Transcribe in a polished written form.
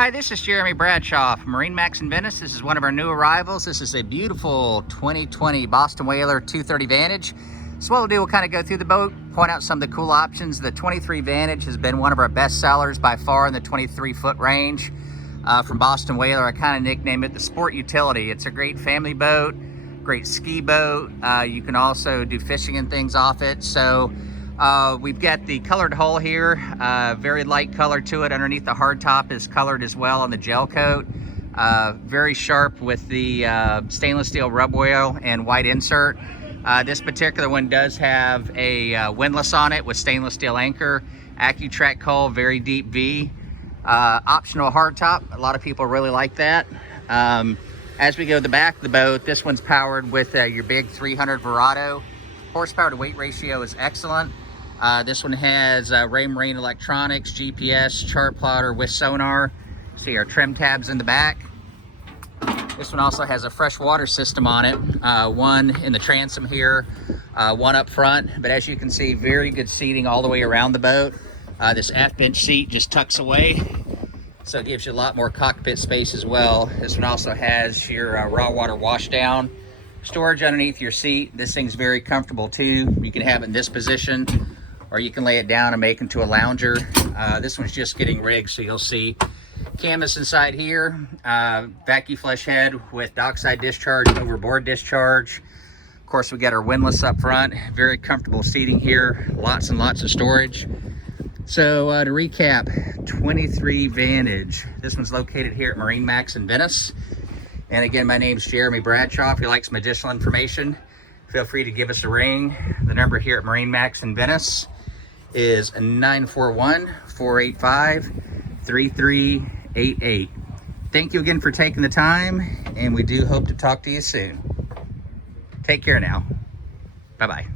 Hi, this is Jeremy Bradshaw from MarineMax Venice. This is one of our new arrivals. This is a beautiful 2020 Boston Whaler 230 Vantage. So what we'll do, we'll kind of go through the boat, point out some of the cool options. The 23 Vantage has been one of our best sellers by far in the 23-foot range from Boston Whaler. I kind of nickname it the sport utility. It's a great family boat, great ski boat. You can also do fishing and things off it. So we've got the colored hull here, very light color to it. Underneath the hardtop is colored as well on the gel coat. Very sharp with the stainless steel rub oil and white insert. This particular one does have a windlass on it with stainless steel anchor, AccuTrack hull, very deep V. Optional hardtop, a lot of people really like that. As we go to the back of the boat, this one's powered with your big 300 Verado. Horsepower to weight ratio is excellent. This one has Marine electronics, GPS, chart plotter with sonar. See our trim tabs in the back. This one also has a fresh water system on it. One in the transom here, one up front. But as you can see, very good seating all the way around the boat. This aft bench seat just tucks away, so it gives you a lot more cockpit space as well. This one also has your raw water wash down. Storage underneath your seat. This thing's very comfortable too. You can have it in this position, or you can lay it down and make it into a lounger. This one's just getting rigged, so you'll see canvas inside here, vacuum flush head with dockside discharge, overboard discharge. Of course, we got our windlass up front. Very comfortable seating here, lots and lots of storage. So to recap, 23 Vantage. This one's located here at MarineMax in Venice. And again, my name's Jeremy Bradshaw. If you'd like some additional information, feel free to give us a ring. The number here at MarineMax in Venice is 941-485-3388. Thank you again for taking the time, and we do hope to talk to you soon. Take care now. Bye-bye.